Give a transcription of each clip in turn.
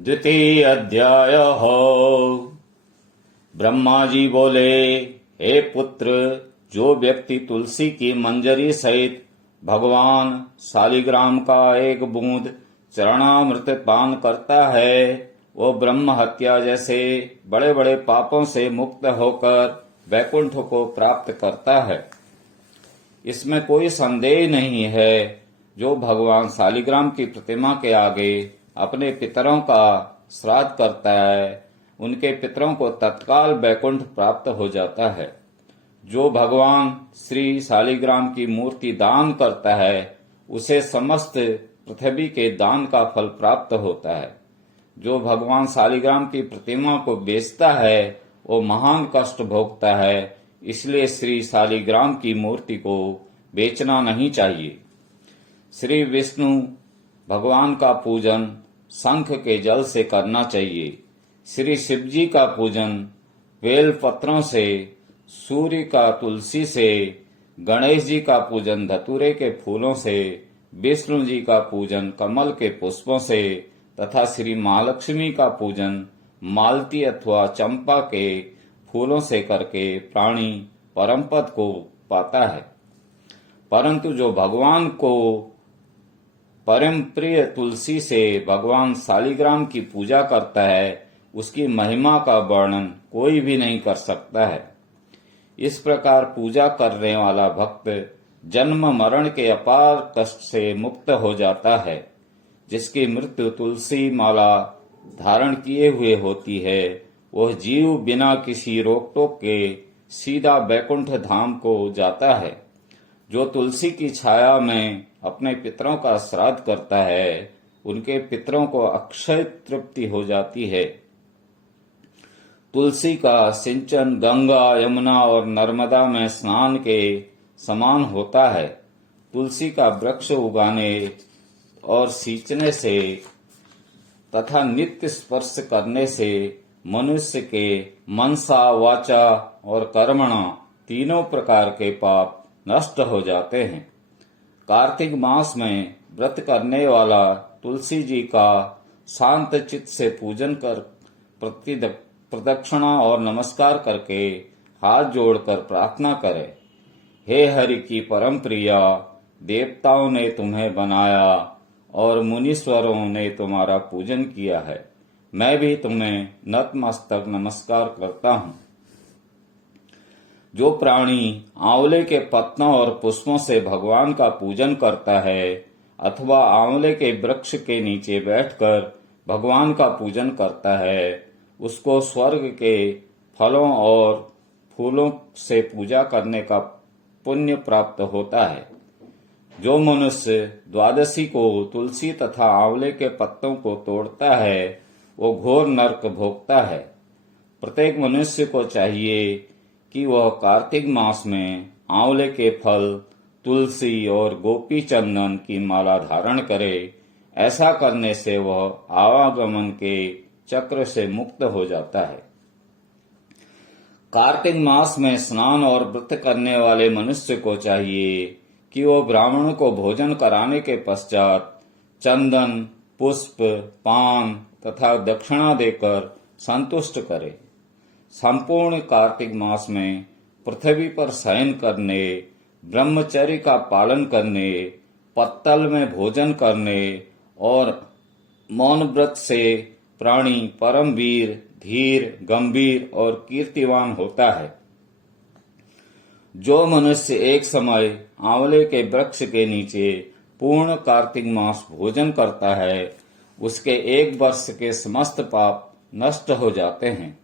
द्वितीय अध्याय। ब्रह्मा जी बोले, हे पुत्र, जो व्यक्ति तुलसी की मंजरी सहित भगवान शालिग्राम का एक बूंद चरणामृत पान करता है, वो ब्रह्म हत्या जैसे बड़े बड़े पापों से मुक्त होकर वैकुंठ को प्राप्त करता है। इसमें कोई संदेह नहीं है। जो भगवान शालिग्राम की प्रतिमा के आगे अपने पितरों का श्राद्ध करता है, उनके पितरों को तत्काल वैकुंठ प्राप्त हो जाता है। जो भगवान श्री शालिग्राम की मूर्ति दान करता है, उसे समस्त पृथ्वी के दान का फल प्राप्त होता है। जो भगवान शालिग्राम की प्रतिमा को बेचता है, वो महान कष्ट भोगता है। इसलिए श्री शालिग्राम की मूर्ति को बेचना नहीं चाहिए। श्री विष्णु भगवान का पूजन शंख के जल से करना चाहिए। श्री शिव जी का पूजन बेल पत्रों से, सूर्य का तुलसी से, गणेश जी का पूजन धतूरे के फूलों से, विष्णु जी का पूजन कमल के पुष्पों से तथा श्री महालक्ष्मी का पूजन मालती अथवा चंपा के फूलों से करके प्राणी परम पद को पाता है। परंतु जो भगवान को परम प्रिय तुलसी से भगवान शालिग्राम की पूजा करता है, उसकी महिमा का वर्णन कोई भी नहीं कर सकता है। इस प्रकार पूजा करने वाला भक्त जन्म मरण के अपार कष्ट से मुक्त हो जाता है। जिसकी मृत्यु तुलसी माला धारण किए हुए होती है, वह जीव बिना किसी रोक टोक के सीधा वैकुंठ धाम को जाता है। जो तुलसी की छाया में अपने पितरों का श्राद्ध करता है, उनके पितरों को अक्षय तृप्ति हो जाती है। तुलसी का सिंचन गंगा, यमुना और नर्मदा में स्नान के समान होता है। तुलसी का वृक्ष उगाने और सींचने से तथा नित्य स्पर्श करने से मनुष्य के मनसा, वाचा और कर्मणा तीनों प्रकार के पाप नष्ट हो जाते हैं। कार्तिक मास में व्रत करने वाला तुलसी जी का शांत चित्त से पूजन कर प्रदक्षिणा और नमस्कार करके हाथ जोड़कर प्रार्थना करे, हे हरि की परम प्रिया, देवताओं ने तुम्हें बनाया और मुनीश्वरों ने तुम्हारा पूजन किया है। मैं भी तुम्हें नतमस्तक नमस्कार करता हूँ। जो प्राणी आंवले के पत्तों और पुष्पों से भगवान का पूजन करता है अथवा आंवले के वृक्ष के नीचे बैठकर भगवान का पूजन करता है, उसको स्वर्ग के फलों और फूलों से पूजा करने का पुण्य प्राप्त होता है। जो मनुष्य द्वादशी को तुलसी तथा आंवले के पत्तों को तोड़ता है, वो घोर नरक भोगता है। प्रत्येक मनुष्य को चाहिए कि वह कार्तिक मास में आंवले के फल, तुलसी और गोपी चंदन की माला धारण करे। ऐसा करने से वह आवागमन के चक्र से मुक्त हो जाता है। कार्तिक मास में स्नान और व्रत करने वाले मनुष्य को चाहिए कि वो ब्राह्मण को भोजन कराने के पश्चात चंदन, पुष्प, पान तथा दक्षिणा देकर संतुष्ट करे। संपूर्ण कार्तिक मास में पृथ्वी पर शयन करने, ब्रह्मचर्य का पालन करने, पत्तल में भोजन करने और मौन व्रत से प्राणी परम वीर, धीर, गंभीर और कीर्तिवान होता है। जो मनुष्य एक समय आंवले के वृक्ष के नीचे पूर्ण कार्तिक मास भोजन करता है, उसके एक वर्ष के समस्त पाप नष्ट हो जाते हैं।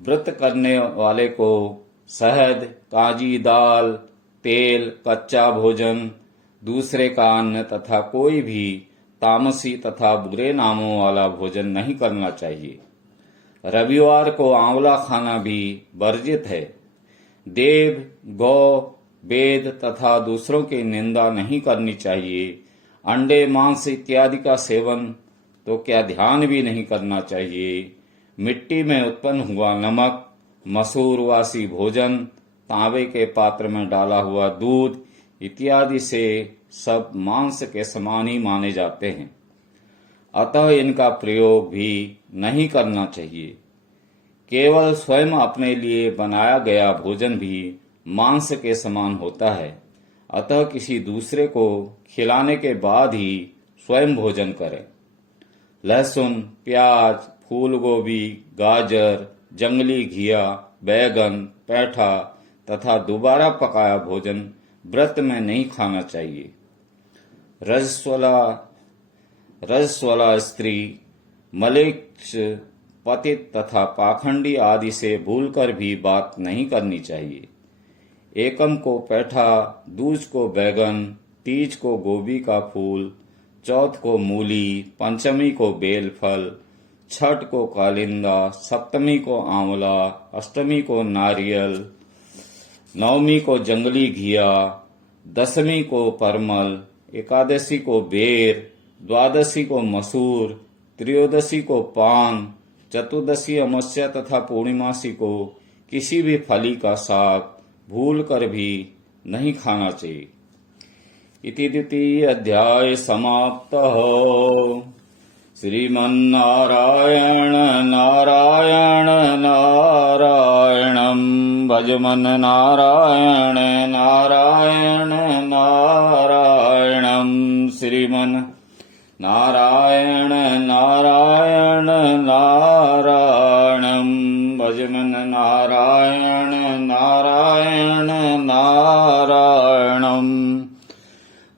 व्रत करने वाले को शहद, काजी दाल, तेल, कच्चा भोजन, दूसरे का अन्न तथा कोई भी तामसी तथा बुरे नामों वाला भोजन नहीं करना चाहिए। रविवार को आंवला खाना भी वर्जित है। देव, गौ, वेद तथा दूसरों की निंदा नहीं करनी चाहिए। अंडे, मांस इत्यादि का सेवन तो क्या ध्यान भी नहीं करना चाहिए। मिट्टी में उत्पन्न हुआ नमक, मसूरवासी भोजन, तांबे के पात्र में डाला हुआ दूध इत्यादि से सब मांस के समान ही माने जाते हैं। अतः इनका प्रयोग भी नहीं करना चाहिए। केवल स्वयं अपने लिए बनाया गया भोजन भी मांस के समान होता है, अतः किसी दूसरे को खिलाने के बाद ही स्वयं भोजन करें। लहसुन, प्याज, फूल गोभी, गाजर, जंगली घिया, बैगन, पैठा तथा दोबारा पकाया भोजन व्रत में नहीं खाना चाहिए। रजस्वला स्त्री, मलेच्छ, पतित तथा पाखंडी आदि से भूलकर भी बात नहीं करनी चाहिए। एकम को पैठा, दूज को बैगन, तीज को गोभी का फूल, चौथ को मूली, पंचमी को बेलफल, छठ को कालिंदा, सप्तमी को आंवला, अष्टमी को नारियल, नवमी को जंगली घिया, दसवीं को परमल, एकादशी को बेर, द्वादशी को मसूर, त्रयोदशी को पान, चतुर्दशी, अमावस्या तथा पूर्णिमासी को किसी भी फली का साग भूल कर भी नहीं खाना चाहिए। इति द्वितीय अध्याय समाप्तः। श्रीमन्नारायण नारायण नारायणं भजमन नारायण नारायण नारायणं श्रीमन् नारायण नारायण नारायणं भजमन नारायण नारायण नारायणं।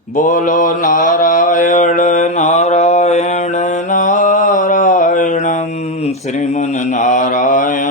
बोलो नारायण नारायण नारायणं श्रीमन् नारायण